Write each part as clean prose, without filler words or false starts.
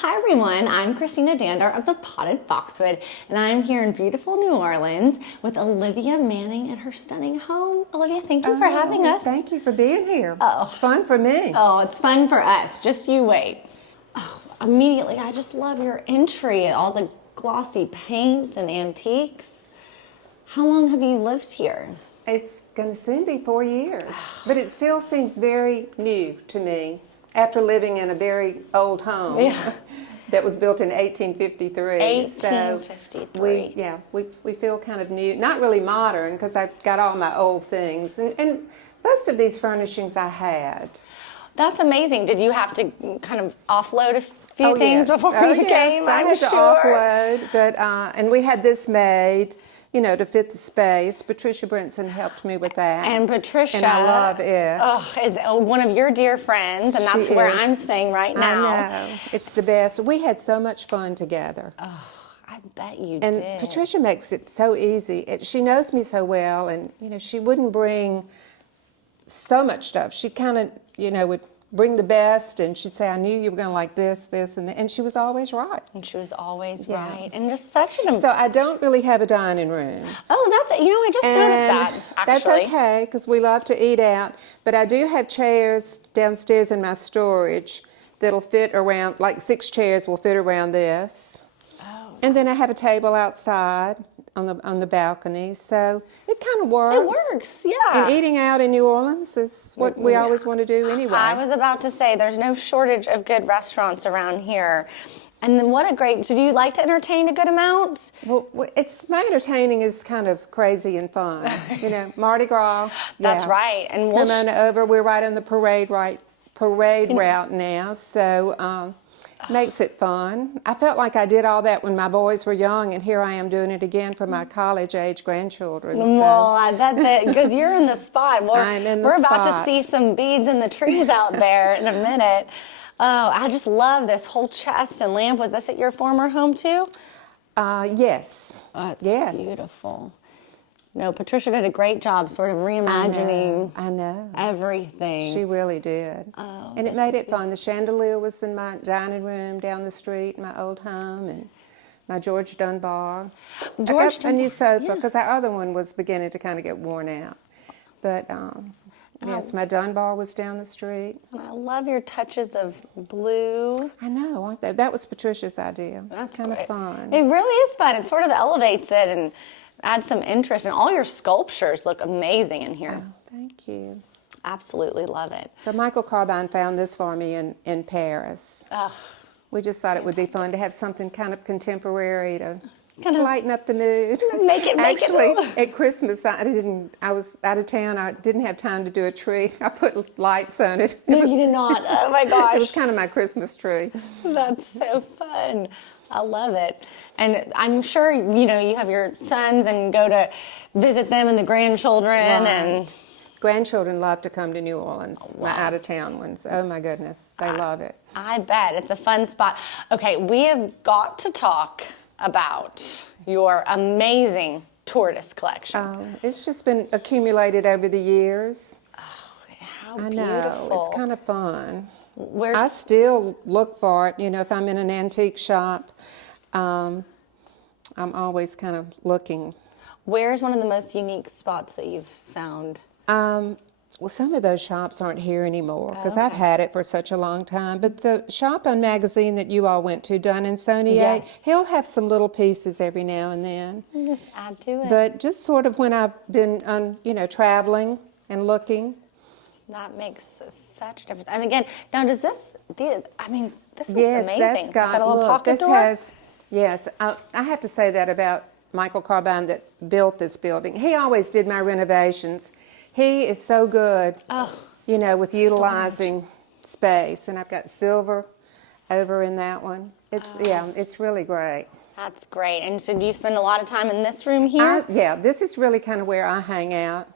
Hi everyone, I'm Christina Dandar of the Potted Boxwood, and I'm here in beautiful New Orleans with Olivia Manning at her stunning home. Olivia, thank you for having us. Thank you for being here. It's fun for me. Oh, it's fun for us. Just you wait. Oh, immediately, I just love your entry, all the glossy paint and antiques. How long have you lived here? It's going to soon be 4 years, but it still seems very new to me after living in a very old home that was built in 1853. 1853. So we feel kind of new, not really modern because I've got all my old things, and most of these furnishings I had. That's amazing. Did you have to kind of offload a few things before you came? I had to offload, but and we had this made, you know, to fit the space. Patricia Brinson helped me with that. And Patricia, and I love it. Is one of your dear friends, and that's where I'm staying right now. I know. It's the best. We had so much fun together. Oh, I bet you and did. And Patricia makes it so easy. She knows me so well, and you know, she wouldn't bring so much stuff. She kind of, you know, would bring the best, and she'd say, I knew you were going to like this, this, and that. And she was always right. And she was always right. And just such an... So I don't really have a dining room. Oh, that's, you know, I just noticed that, actually. That's okay, because we love to eat out. But I do have chairs downstairs in my storage that'll fit around, like 6 chairs will fit around this. Oh. And then I have a table outside on the balcony, so it kind of works. It works, yeah. And eating out in New Orleans is what we always want to do anyway. I was about to say, there's no shortage of good restaurants around here. And then what a great, so do you like to entertain a good amount? Well, my entertaining is kind of crazy and fun. You know, Mardi Gras. That's right. And come on over, we're right on the parade route now, so makes it fun. I felt like I did all that when my boys were young, and here I am doing it again for my college-age grandchildren. Well, I bet that, because you're in the spot. I'm in the We're spot. about to see some beads in the trees out there in a minute. Oh, I just love this whole chest and lamp. Was this at your former home too? Yes. Oh, it's yes. Beautiful. No, Patricia did a great job sort of reimagining I know. Everything. She really did. Oh, and it made it fun. The chandelier was in my dining room down the street, my old home, and my George Dunbar. I got a new sofa because our other one was beginning to kind of get worn out. But yes, my Dunbar was down the street. And I love your touches of blue. I know, aren't they? That was Patricia's idea. That's kind of fun. It really is fun. It sort of elevates it and adds some interest, and all your sculptures look amazing in here. Oh, thank you. Absolutely love it. So Michael Carbine found this for me in Paris. We just thought it would be fun to have something kind of contemporary to kind of lighten up the mood. Actually, at Christmas, I was out of town. I didn't have time to do a tree. I put lights on it. No, you did not. Oh my gosh. It was kind of my Christmas tree. That's so fun. I love it. And I'm sure, you know, you have your sons and go to visit them and the grandchildren. Right. And grandchildren love to come to New Orleans, my out-of-town ones. Oh, my goodness. They love it. I bet. It's a fun spot. Okay, we have got to talk about your amazing tortoise collection. Oh, it's just been accumulated over the years. Oh, how beautiful. I know. It's kind of fun. I still look for it. You know, if I'm in an antique shop, I'm always kind of looking. Where's one of the most unique spots that you've found? Well, some of those shops aren't here anymore because I've had it for such a long time. But the shop on Magazine that you all went to, Dunn and Saunier, he'll have some little pieces every now and then. You just add to it. But just sort of when I've been, you know, traveling and looking. That makes such a difference. And again, now does this, I mean, this is amazing. That's got, is that a little pocket door? Yes, I have to say that about Michael Carbine that built this building. He always did my renovations. He is so good, you know, with utilizing space. And I've got silver over in that one. It's really great. That's great. And so do you spend a lot of time in this room here? Yeah, this is really kind of where I hang out.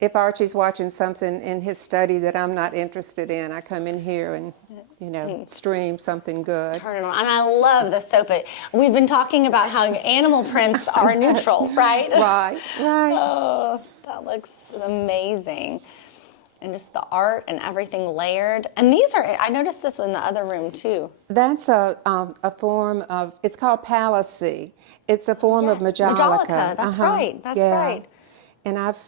If Archie's watching something in his study that I'm not interested in, I come in here and, you know, stream something good. Turn it on. And I love the sofa. We've been talking about how animal prints are neutral, right? Right. Oh, that looks amazing. and just the art and everything layered. And these are, I noticed this in the other room too. That's a form of, it's called palacy. It's a form of Yes, majolica. That's right, that's yeah. right. And I've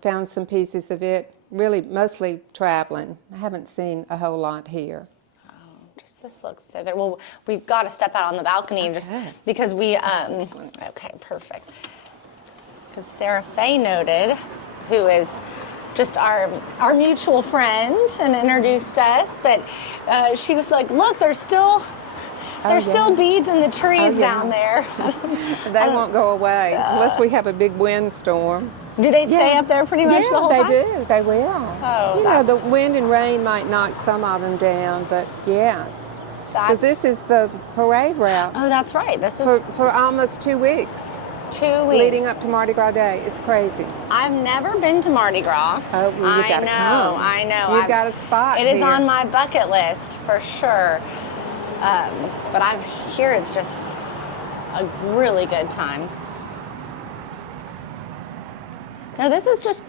found some pieces of it, really mostly traveling. I haven't seen a whole lot here. This looks so good. Well, we've got to step out on the balcony just because we, okay, perfect. Because Sarah Faye noted, who is just our mutual friend and introduced us, but she was like, look, there's still beads in the trees down there. They won't go away unless we have a big windstorm. Do they stay up there pretty much the whole time? Yeah, they do. They will. Oh, you know, the wind and rain might knock some of them down, but yes. Because this is the parade route. Oh, that's right. This is for almost 2 weeks. 2 weeks. Leading up to Mardi Gras Day. It's crazy. I've never been to Mardi Gras. Oh, well, you've got to come. I know. You've got a spot It is here. on my bucket list for sure. But I hear it's just a really good time. Now, this is just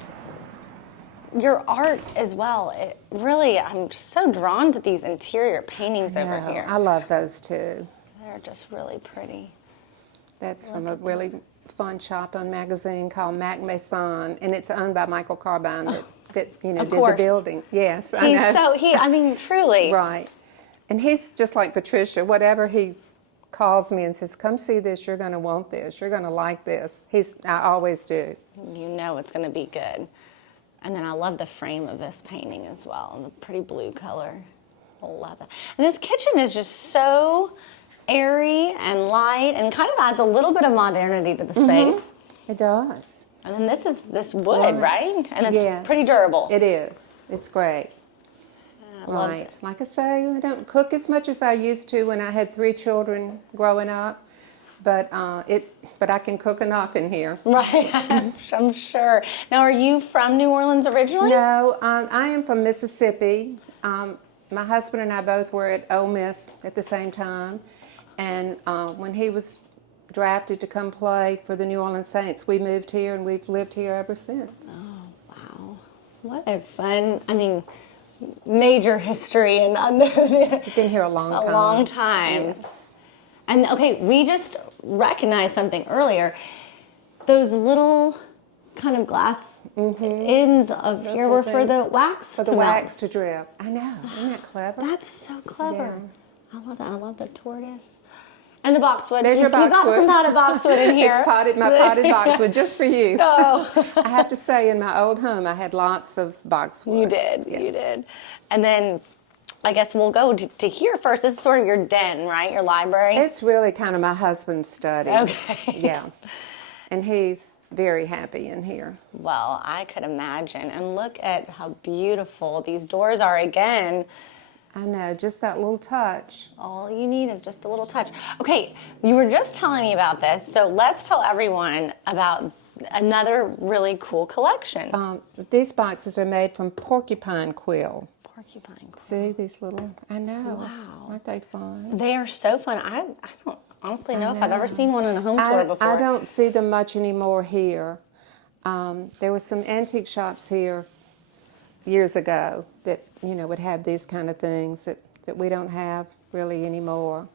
your art as well. It really, I'm just so drawn to these interior paintings over here. I love those too. They're just really pretty. That's from a really fun shop-owned magazine called Mac Maison, and it's owned by Michael Carbine that did the building. Yes, I know. I mean, truly. Right. And he's just like Patricia. Whatever he calls me and says, come see this, you're going to want this, you're going to like this. I always do. You know it's going to be good. And then I love the frame of this painting as well, the pretty blue color. I love it. And this kitchen is just so airy and light and kind of adds a little bit of modernity to the space. It does. And then this is this wood, right? And it's pretty durable. It is. It's great. I love it. Like I say, I don't cook as much as I used to when I had 3 children growing up, but I can cook enough in here. Right, I'm sure. Now, are you from New Orleans originally? No, I am from Mississippi. My husband and I both were at Ole Miss at the same time, and when he was drafted to come play for the New Orleans Saints, we moved here, and we've lived here ever since. Oh, wow. What a fun, major history. And We've been here a long time. A long time. Yes. And okay, we just recognized something earlier. Those little kind of glass ends of here were for the wax to wax to drip. I know. Isn't that clever? That's so clever. Yeah. I love that. I love the tortoise. And the boxwood. There's your boxwood. You got some potted boxwood in here. It's my potted boxwood just for you. Oh. I have to say, in my old home, I had lots of boxwood. You did. Yes. You did. And then I guess we'll go to here first. This is sort of your den, right? Your library? It's really kind of my husband's study. Okay. Yeah. And he's very happy in here. Well, I could imagine. And look at how beautiful these doors are again. I know, just that little touch. All you need is just a little touch. Okay, you were just telling me about this, so let's tell everyone about another really cool collection. These boxes are made from porcupine quill. Porcupine quill. See these little, I know. Wow. Aren't they fun? They are so fun. I don't honestly know if I've ever seen one in a home tour before. I don't see them much anymore here. There were some antique shops here years ago that would have these kind of things that we don't have really anymore.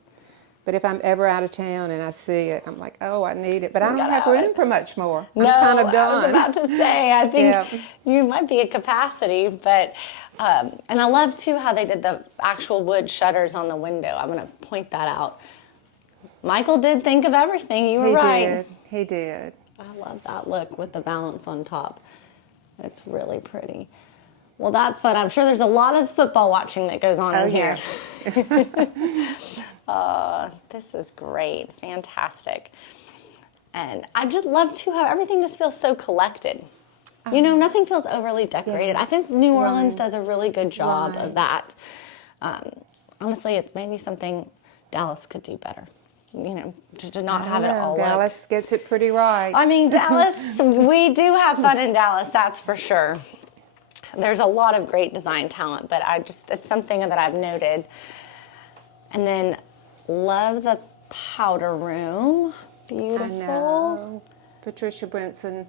But if I'm ever out of town and I see it, I'm like, oh, I need it. But I don't have room for much more. No, I'm kind of done. I was about to say, I think you might be at capacity, but and I love too how they did the actual wood shutters on the window. I'm going to point that out. Michael did think of everything. You were right. He did. I love that look with the valance on top. It's really pretty. Well, that's fun. I'm sure there's a lot of football watching that goes on in here. Yes. This is great. Fantastic. And I just love, too, how everything just feels so collected. Nothing feels overly decorated. I think New Orleans does a really good job of that. Honestly, it's maybe something Dallas could do better. To not have it all. Dallas gets it pretty right. Dallas, we do have fun in Dallas, that's for sure. There's a lot of great design talent, but it's something that I've noted. And then love the powder room. Beautiful. I know. Patricia Brinson,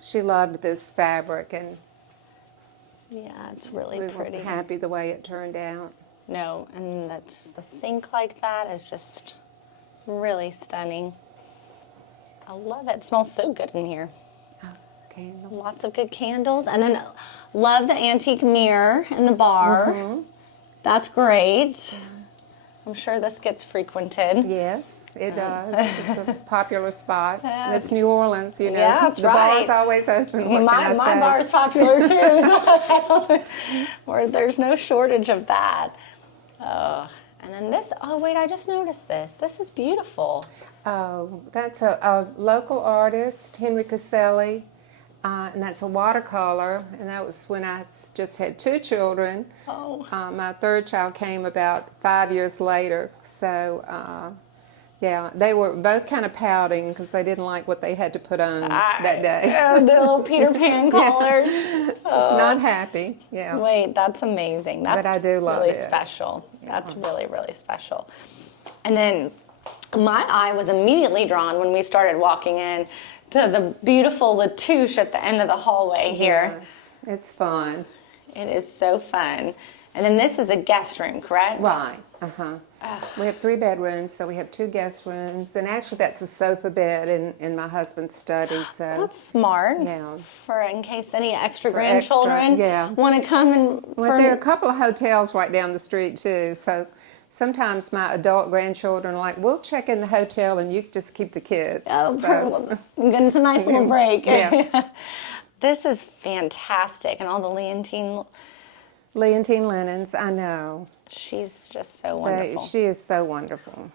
she loved this fabric, and Yeah, it's really We pretty. were happy the way it turned out. No, and that's the sink like that is just really stunning. I love it. It smells so good in here. Oh, candles. Lots of good candles. And then love the antique mirror in the bar. That's great. I'm sure this gets frequented. Yes, it does. It's a popular spot. Yeah. It's New Orleans, you know. Yeah, that's the right. bar's always open. What My can I say? bar is popular too, so I don't, or there's no shortage of that. Oh, and then this, oh wait, I just noticed this. This is beautiful. Oh, that's a local artist, Henry Caselli, and that's a watercolor. And that was when I just had 2 children. Oh. My 3rd child came about 5 years later. So, yeah, they were both kind of pouting because they didn't like what they had to put on that day. Oh, the little Peter Pan collars. Just not happy. Yeah. Wait, that's amazing. That's But I do love really it. special. That's really, really special. And then my eye was immediately drawn when we started walking in to the beautiful Latouche at the end of the hallway here. Yes, it's fun. It is so fun. And then this is a guest room, correct? Right. We have 3 bedrooms, so we have 2 guest rooms, and actually that's a sofa bed in my husband's study. So That's smart. Yeah. For in case any extra For grandchildren extra, yeah. want to come and. Well, there are a couple of hotels right down the street too. So sometimes my adult grandchildren are like, "We'll check in the hotel, and you just keep the kids." Oh, so, it's a nice little break. Yeah. This is fantastic, and all the Leontine. Leontine linens, I know. She's just so wonderful. She is so wonderful.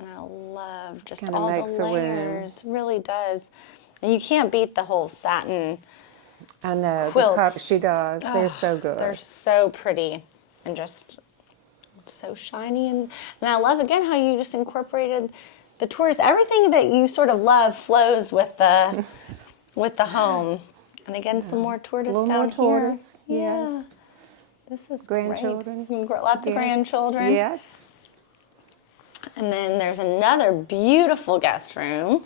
And I love just Kinda all makes the a room. layers. Really does. And you can't beat the whole satin. I know. Quilts. The cups she does, they're so good. They're so pretty and just so shiny. And I love, again, how you just incorporated the tortoise. Everything that you sort of love flows with the home. And again, some more tortoise A little down more here. tortoise, yes. Yeah. This is Grandchildren. great. Lots of Yes. grandchildren. Yes. And then there's another beautiful guest room.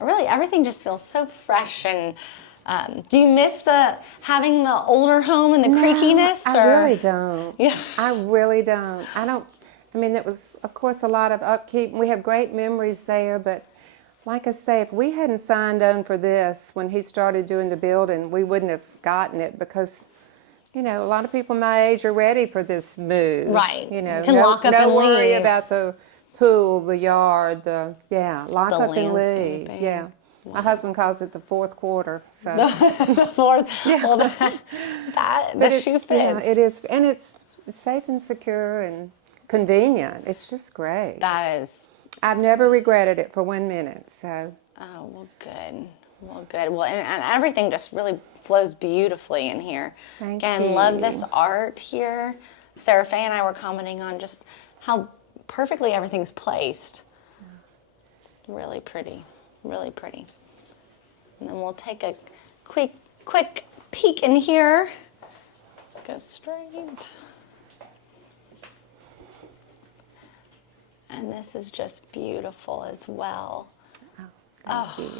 Really, everything just feels so fresh. And do you miss having the older home and the creakiness? I really don't. Yeah. I really don't. I mean, it was, of course, a lot of upkeep. We have great memories there, but like I say, if we hadn't signed on for this when he started doing the building, we wouldn't have gotten it because, you know, a lot of people my age are ready for this move. Right. You know, You can lock up and worry leave. about the pool, the yard, lock The up and leave. landscaping. Yeah. My husband calls it the 4th quarter. So. The fourth. Yeah. Well, the But shoe it's, fits. yeah, it is, and it's safe and secure and convenient. It's just great. That is. I've never regretted it for 1 minute. So Oh, well, good. Well, good. Well, and everything just really flows beautifully in here. Thank Again, love you. this art here. Sarah Faye and I were commenting on just how perfectly everything's placed. Really pretty. Really pretty. And then we'll take a quick peek in here. Just go straight. And this is just beautiful as well. thank you.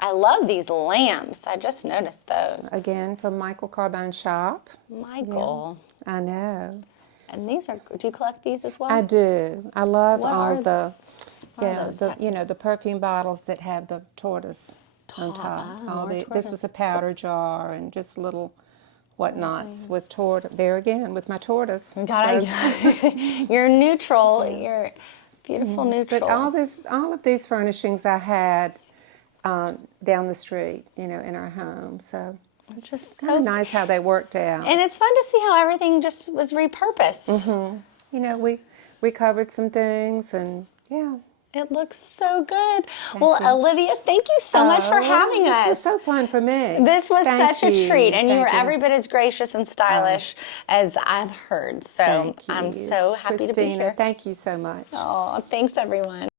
I love these lamps. I just noticed those. Again, from Michael Carbine's shop. Michael. I know. And these are, do you collect these as well? I do. I love What all are the, are those type- the perfume bottles that have the tortoise on top. more This tortoise. was a powder jar and just little whatnots with tortoise. There again, with my tortoise. You're neutral. You're beautiful neutral. But all of these furnishings I had down the street, you know, in our home. So it's just kind of nice how they worked out. And it's fun to see how everything just was repurposed. You know, we recovered some things, and yeah. It looks so good. Well, Olivia, thank you so much for having us. This was so fun for me. This was Thank such a you. treat, and you Thank were every bit as gracious and stylish as I've heard. So Thank you. I'm so happy Christina, to be here. thank you so much. Oh, thanks everyone.